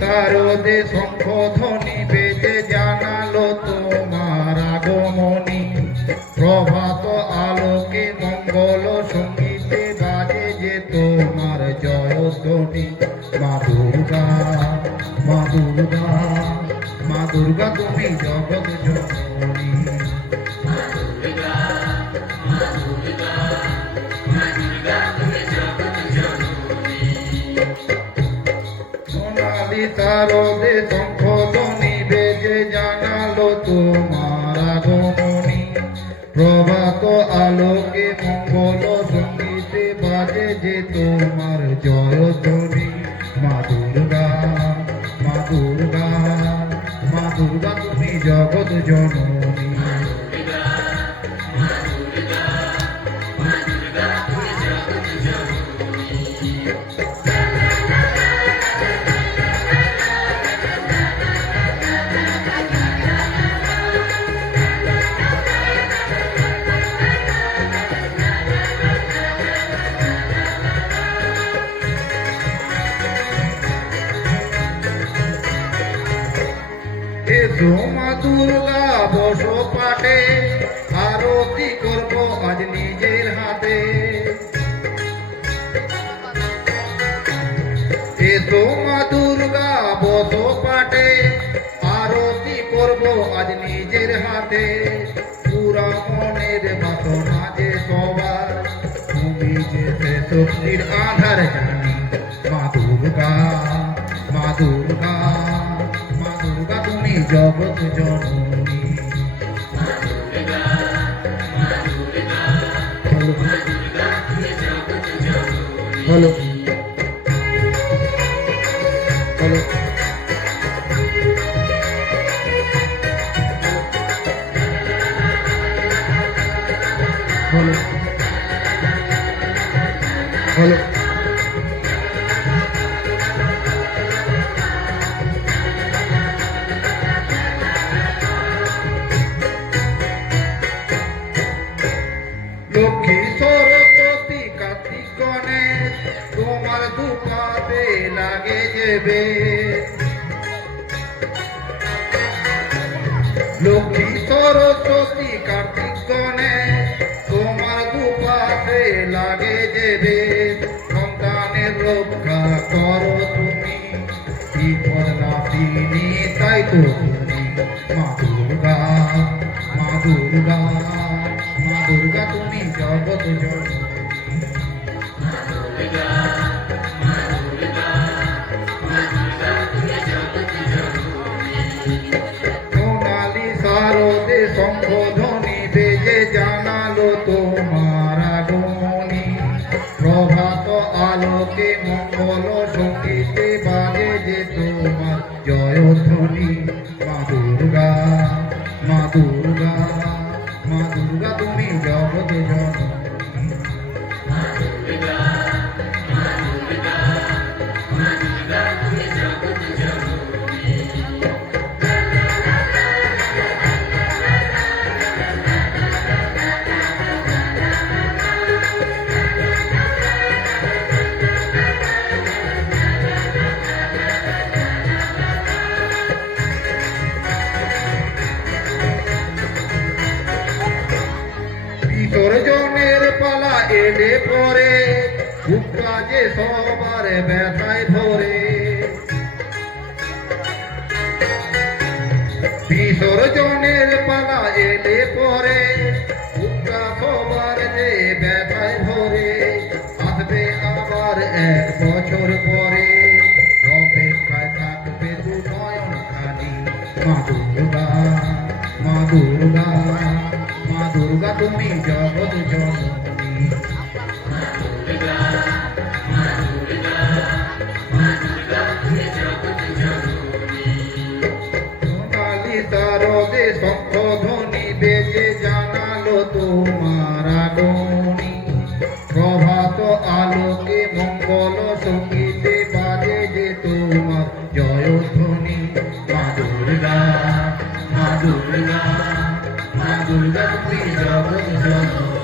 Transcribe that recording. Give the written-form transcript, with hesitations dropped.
শারদে শঙ্খধ্বনি বেজে জানালো তোমার আগমনী। প্রভাত আলোকে মঙ্গল সঙ্গীতে বাজে যে তোমার জয়ধ্বনি। মা দুর্গা, মা দুর্গা, মা দুর্গা তুমি জগৎ জননী। সোনালি শারদে শঙ্খধ্বনি বেজে জানালো তোমার আগমনী। প্রভাত আলোকে মঙ্গল সঙ্গীতে বাজে যে তোমার জয়ধ্বনি। মা দুর্গা, মা দুর্গা, মা দুর্গা তুমি জগৎ জননী। এসো মা দুর্গা বসো পাটে, আরতি করব আজ নিজের হাতে। এসো মা দুর্গা বসো পাটে, আরতি করব আজ নিজের হাতে। পুরা মনের বাসনা যে সবার, তুমি যে সে শক্তির আধার জানি। মা দুর্গা, মা দুর্গা, মা দুর্গা তুমি জগৎ জননী। হলো হলো হলো হলো লক্ষ্মী সরস্বতী কার্তিক গণেশ তোমার দুপাতে লাগে যেবে। লক্ষ্মী সরস্বতী কার্তিক গণেশ তোমার দুপাতে লাগে যেবে। সন্তানের রক্ষা করো তুমি, বিপদ নাশিনী তাই তো তুমি। মা দুর্গা, মা দুর্গা, মা দুর্গা তুমি জগৎ জননী। সোনালি শারদে শঙ্খধ্বনি বেজে জানালো তোমার আগমনী। প্রভাত আলোকে মঙ্গল সঙ্গীতে বাজে যে তোমার জয়ধ্বনি। মা দুর্গা, মা দুর্গা, মা দুর্গা তুমি জগৎ জননী। বিসর্জনের পালা এলে পরে বুকটা যে সবার ব্যথায় ভরে। বিসর্জনের পালা এলে পরে বুকটা সবার যে ব্যথায় ভরে। আসবে আবার 1 বছর পরে, অপেক্ষায় থাকবে দু নয়ন খানি। মা দুর্গা, মা দুর্গা, মা দুর্গা তুমি জগৎ জননী। সোনালি শারদে শঙ্খধ্বনি বেজে জানালো তোমার আগমনী। প্রভাত আলোকে মঙ্গল সঙ্গীতে বাজে যে তোমার জয়ধ্বনি। মা দুর্গা, মা দুর্গা, মা দুর্গা তুমি জগৎ জননী।